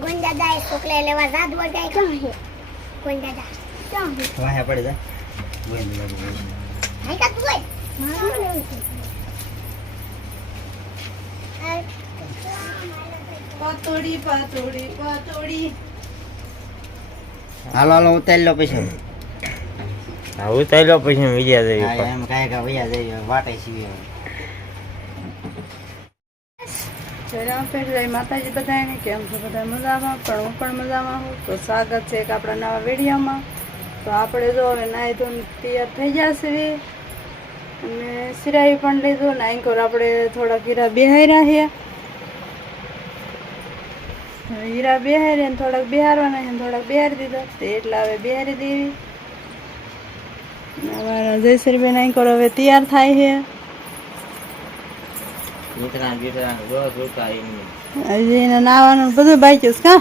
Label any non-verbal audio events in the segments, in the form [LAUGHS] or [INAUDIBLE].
Gone દાદા એ છોકરા લેવા જાદ વગાય ક્યાં છે ગોન દાદા ક્યાં વાહે પડી જાય. ગોવિંદ હાઈ કા તું પાતોડી પાતોડી પાતોડી. હાલો હાલો ઉતારી લો પછી. હા ઉતાર્યો પછી વિજયા દેવી હા, એમ કાંઈ કાંઈ વૈયા જઈએ વાટે છીએ જય રામ માતાજી બધાને કેમ છો? બધા મજામાં? પણ હું પણ મજામાં હું તો સ્વાગત છે એક આપણા નવા વિડીયોમાં. તો આપણે જો હવે નાહી ધોઈને તૈયાર થઈ જશે હવે અને સિરાઈ પણ લીધું ને આંકોર આપણે થોડા હીરા બિહાઈ રહ્યા હીરા બિહારી ને થોડાક બેહારવાના છે થોડાક બેહારી દીધા. તે એટલા હવે બેહારી દેવી. અમારા જયશ્રીબેન આંકોર હવે તૈયાર થાય છે મિત્રા મિત્રા રોજ ઉતારી હજી નાવાનું બધું બાક્યું કા?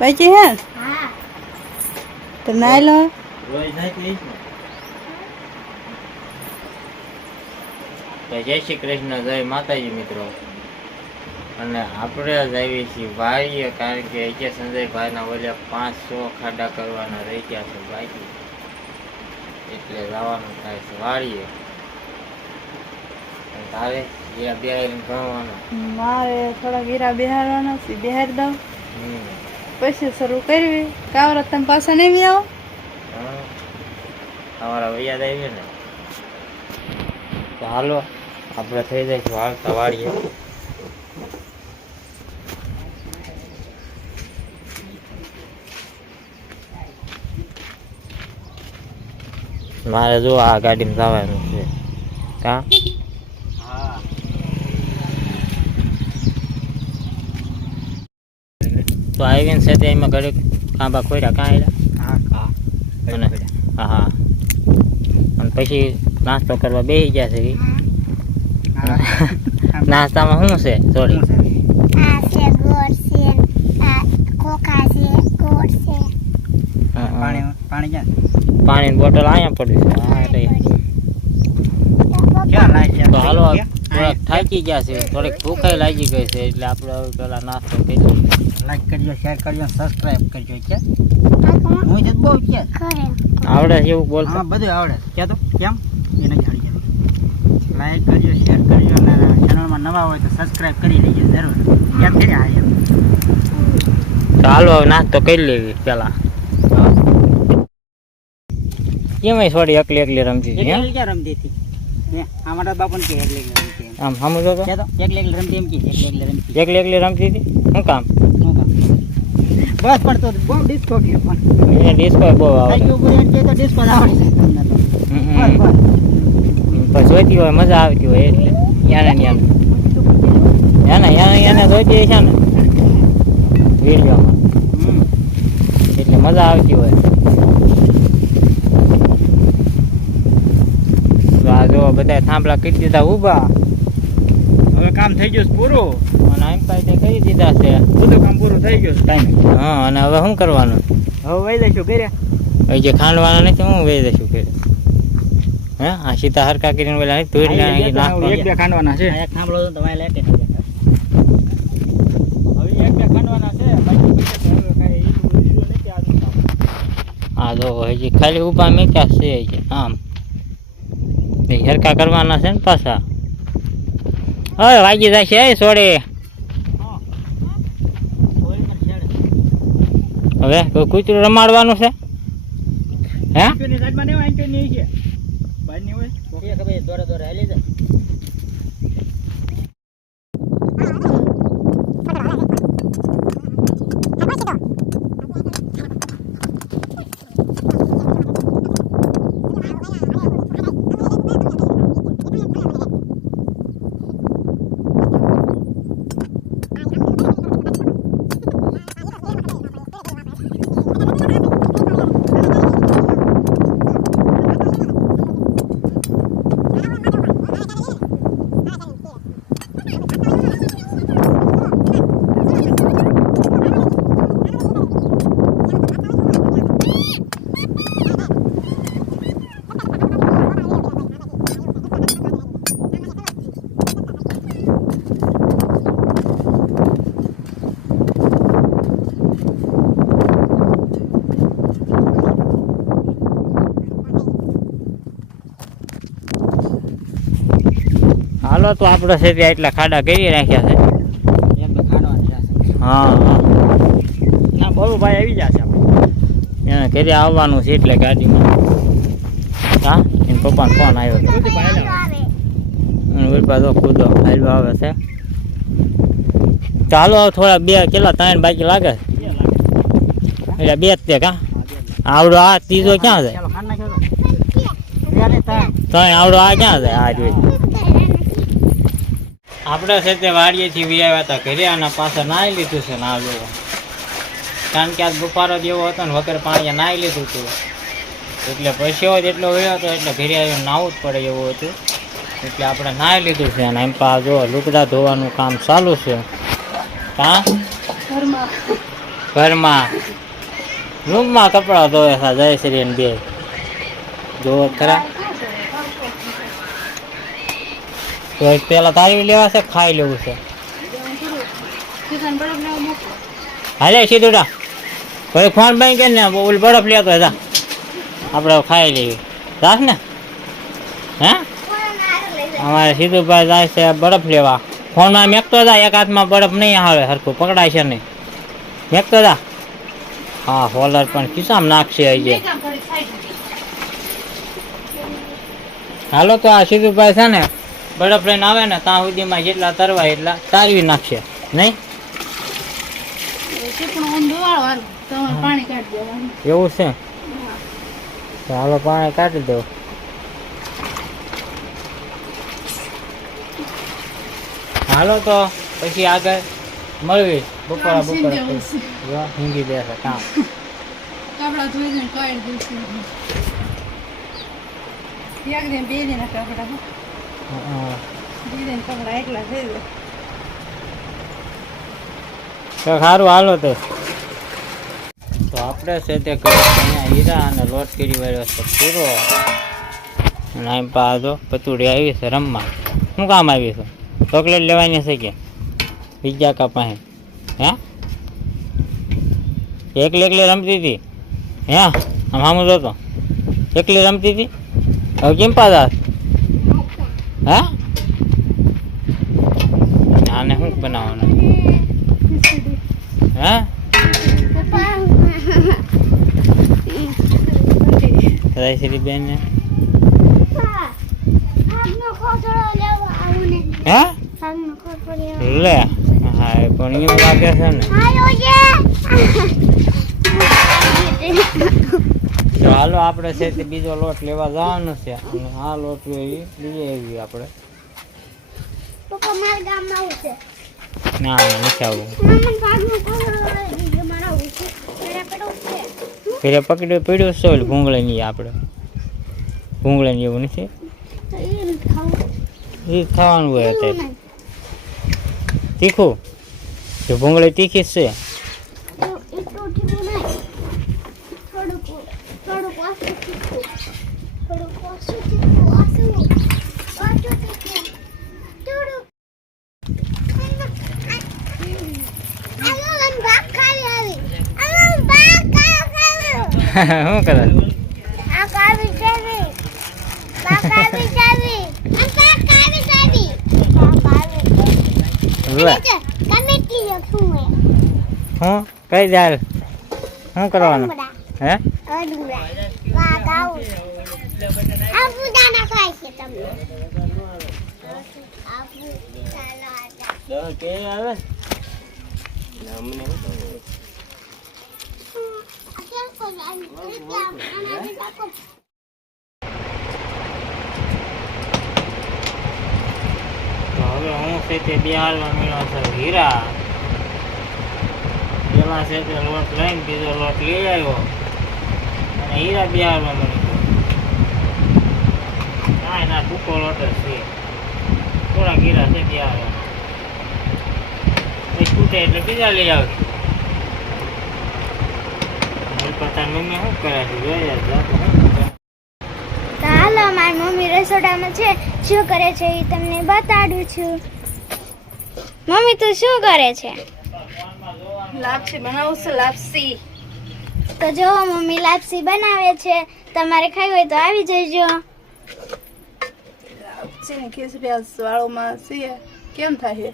બાકી હે. તો નાઈ લો રોજ નાખી ને. તો જય શ્રી કૃષ્ણ જય માતાજી મિત્રો. અને આપણે જ આવીએ છીએ વાળીએ કારણ કે કે સંજયભાઈના પાંચ પાંચસો ખાડા કરવાના રહી ગયા છે બાકી. એટલે જવાનું થાય છે વાળીએ તારે હીરા બિહારી ભણવાનો. મારે થોડા હીરા બિહારવાના છે બિહાર દઉં. પછી શરૂ કરવી. કાવરા તમે પાછા નહીં આવો. તમારા વૈયા આવી ને. તો હાલો આપણે થઈ જઈશું હાલતા વાળીએ મારે જો આ ગાડીમાં જવાનું છે. કા? તો આવીને સાથે એમાં ઘરે કાંબા ખોર્યા કાંઈ આવ્યા હા હા. અને હા હા. અને પછી નાસ્તો કરવા બેસી ગયા છે [LAUGHS] નાસ્તામાં શું છે? થોડી આ છે ગોળ છે આ ખોખા છે ગોળ છે. પાણી પાણી પાણીની બોટલ અહીંયા પડી છે. છે? તો હાલો થોડાક થાકી ગયા છે થોડીક ભૂખાઈ લાગી ગઈ છે એટલે આપણે હવે પેલા નાસ્તો કરી લાઈક કરજો શેર કરજો સબસ્ક્રાઇબ કરજો કે આ કોણ? હું જ બહુ કે કરે આવડે છે એવું બોલતા? હા બધું આવડે કે તો? કેમ? એને જાણી જાય લાઈક કરજો શેર કરજો અને ચેનલમાં નવા હોય તો સબસ્ક્રાઇબ કરી લેજો જરૂર. કેમ છે ને આ એમ? તો હાલો હવે નાસ્તો કરી લેવી પેલા. કેમ છોડી એકલી એકલી રમતી હતી, હે? એકલી ક્યાં રમતી હતી? હે અમારા બાપુને કે એકલી એકલી રમતી. એમ. આમ સમજો જો કે તો એકલી એકલી રમતી એમ કે એકલી એકલી રમતી. એકલી એકલી રમતી હતી? શું કામ? શું કામ? બસ પણ તો બહુ ડિસ્કો કે પણ. એને ડિસ્કો બહુ આવે થઈ ઉપર એમ કે તો ડિસ્કો આવડી જાય તમને તો. હમ, બસ જોઈતી હોય મજા આવતી હોય એટલે. યાને યાને. યાને યાને યાને જોઈતી છે ને? વિડીયોમાં. હમ. એટલે મજા આવતી હોય. આ જો બધા થાંભલા કરી દીધા ઊભા હવે કામ થઈ ગયું પૂરું. અને આમ કાંઈ કહી દીધા છે. બધું કામ પૂરું થઈ ગયું ટાઈમ હા અને હવે શું કરવાનું? હવે વહી લઈશું કર્યા હવે જે ખાંડવાના નથી હું વહી દઈશું કે હે? આ સીધા હરકા કરીને પેલા નહીં ધોઈ એક બે ખાંડવાના છે. એક થાંભલો તો તમારે લેટે હવે એક બે ખાંડવાના છે. આ જો હજી ખાલી ઊભા મેક્યા છે આમ હરકા કરવાના છે ને પાછા. હવે વાગી જશે સોડે. હવે કોઈ કૂતરું રમાડવાનું છે? હે? હાલો તો આપણે છે ત્યાં એટલા ખાડા કરી રાખ્યા છે. હા હા. ના બોલું ભાઈ આવી જશે આપણે. એને ઘરે આવવાનું છે એટલે ગાડીમાં. હા? એને પપ્પાનો ફોન આવ્યો હતો. સુધી આવે તો કૂદો હાલવા આવે છે. ચાલો થોડા બે કેટલા ત્રણ બાકી લાગે? એટલે બે જ તે કા? આવડો આ ત્રીજો ક્યાં છે? ચાલો નાખ્યો ત્રણ. આવડો આ ક્યાં છે? આ જોઈ આપણે છે તે વાડીએથી વી આવ્યા હતા ઘરે અને પાછા નાહી લીધું છે ના જોવો. કારણ કે આજ બફારો જેવો હતો ને વગર પાણીએ નાહી લીધું હતું. એટલે પૈસો જ એટલો વળ્યો હતો એટલે ઘરે આવીને નાહવું જ પડે એવું હતું. એટલે આપણે નાહી લીધું છે અને એમ પા જો લુગડા ધોવાનું કામ ચાલુ છે. હા? ઘરમાં. રૂમમાં કપડાં ધોવે છે જયશ્રી શ્રી બે. જોવો ખરા? તો પેલા તારી લેવા છે, ખાઈ લેવું છે. હાલે સીધુડા કોઈ ફોન બાઈ કે ને ઓલ બરફ લેતો હતા આપણે ખાઈ લેવી રાખ ને? હે? અમારે સીધુભાઈ જાય છે બરફ લેવા. ફોનમાં મેકતો હતા એક હાથમાં બરફ નહીં આવે સરખું પકડાય છે નહીં. મેકતો હતા હા, હોલર પણ ખિસ્સામાં નાખશે આજે હાલો, તો આ સીધુભાઈ છે ને બરફ લઈને આવે ને ત્યાં સુધીમાં જેટલા તરવા એટલા તારવી નાખશે નહીં? એવું છે? ચાલો પાણી કાઢી દો. હાલો તો પછી આગળ મળવી. બપોરા બપોરા હિંગી બેસે કામ. કપડા ધોઈ દઈને કાઢી દઈશું. [LAUGHS] બે દિન કપડા સારું, હાલો તો. તો આપણે છે તે હીરા અને લોટ કરી વાળ્યો છે. પૂરો. અહીં પા પતુડી આવી છે રમવા. શું કામ આવી છે? ચોકલેટ લેવાની છે કે? બીજા કા પાસે? હે? એકલી એકલી રમતી હતી? હે? આમ સામું જોતો. એકલી રમતી હતી? હવે કેમ પાછા? હે? આને શું બનાવવાનું? હે? જયશ્રી બેન ને? હે? લે હા પણ એવું લાગે છે ને. તો હાલો આપણે છે તે બીજો લોટ લેવા જવાનો છે. અને આ લોટ લઈ લઈ આવી આપણે ના નથી આવું ઘરે પકડ્યું પડ્યું છે ભૂંગળીની આપણે. ભૂંગળાની એવું નથી. એ ખાવાનું હોય અત્યારે. તીખું? જો ભૂંગળી તીખી છે તો એટલું ઠીકું નહીં થોડુંક થોડુંક ઓછું તીખું થોડુંક ઓછું તીખું ઓછું ઓછું તીખું થોડુંક આલો લન ભાગ ખાઈ આવી આલો ભાગ ખાઈ ખાઈ શું કરે આ કાવી ચાવી બા કાવી ચાવી આ બા કાવી ચાવી બા કાવી લે કમિટી કરે? હે હું? કઈ જાય શું કરવાનું? હે? કે આવે અકેલ કોણ આના આના કો તો હવે હું છે તે બિહારમાં મળ્યો છે હીરા પેલા છે તે લોટ લઈને બીજો લોટ લઈ આવ્યો અને હીરા બિહારમાં મળી ગયો કાંઈ ના ટૂંકો લોટ જ છે થોડાક હીરા છે બિહારમાં એ છૂટે એટલે બીજા લઈ આવશું પતા મમ્મી શું કરે છે? જોઈએ જાતો શું કરે? તો હાલો મારી મમ્મી રસોડામાં છે. શું કરે છે એ તમને બતાડું છું. મમ્મી તું શું કરે છે? લાપસી બનાવું છું લાપસી. તો જો મમ્મી લાપસી બનાવે છે. તમારે ખાવી હોય તો આવી જજો. ખીચડી વાળોમાં કેમ થાય?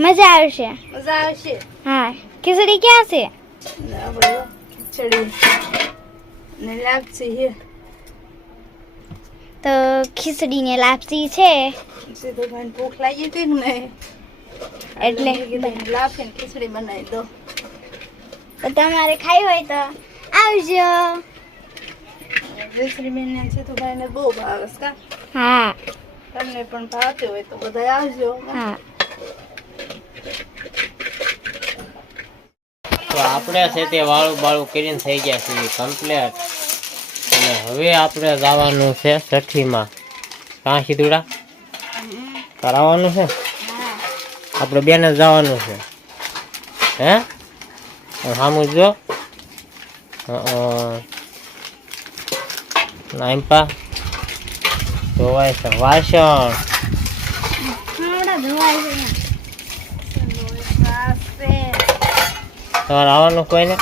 મજા આવશે. મજા આવશે. હા ખીચડી ક્યાં છે? આપણે ખીચડી ને લાપસી હે તો ખીચડી ને લાપસી છે. સીધું ભાઈ ભૂખ લાગી હતી ને. એટલે લાપસી ખીચડી બનાવી દો તો તમારે ખાઈ હોય તો આવજો. જયશ્રી બેન ને સીધુભાઈ ને બહુ ભાવે કા હા. તમને પણ ભાવતી હોય તો બધા આવજો. હા. આપણે છે તે વાળું બાળું કરીને થઈ ગયા છે કમ્પ્લેટ અને હવે આપણે જવાનું છે છઠ્ઠીમાં. કાં સીધુડા? કરાવવાનું છે? આપણે બેને જવાનું છે. હે? સામું જો. નાઈમ્પા. ધોવાય છે. વાસણ. ધોવાય છે. તમારે આવવાનું કોઈને?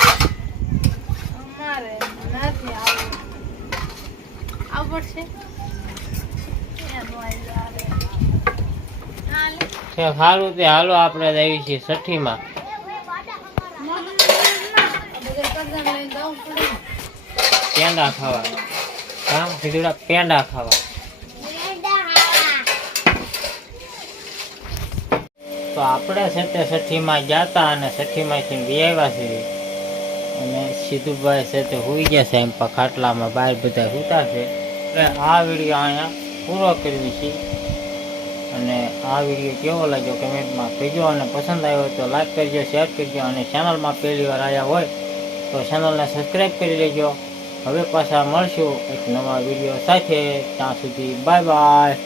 સારું તે હાલો. આપણે જઈએ છીએ છઠ્ઠીમાં પેંડા ખાવા. કામ સીધુડા પેંડા ખાવા. તો આપણે છે તે છઠ્ઠીમાં ગયા હતા અને છઠ્ઠીમાંથી બી આવ્યા છીએ અને સીધુભાઈ છે તે હોઈ ગયા છે એમ ખાટલામાં બહાર બધા સૂતા છે. એટલે આ વીડિયો અહીંયા પૂરો કરવી છે અને આ વીડિયો કેવો લાગ્યો કમેન્ટમાં કહેજો અને પસંદ આવ્યો તો લાઈક કરજો, શેર કરજો અને ચેનલમાં પહેલી વાર આવ્યા હોય તો ચેનલને સબસ્ક્રાઈબ કરી લેજો. હવે પાછા મળશું એક નવા વીડિયો સાથે. ત્યાં સુધી બાય બાય.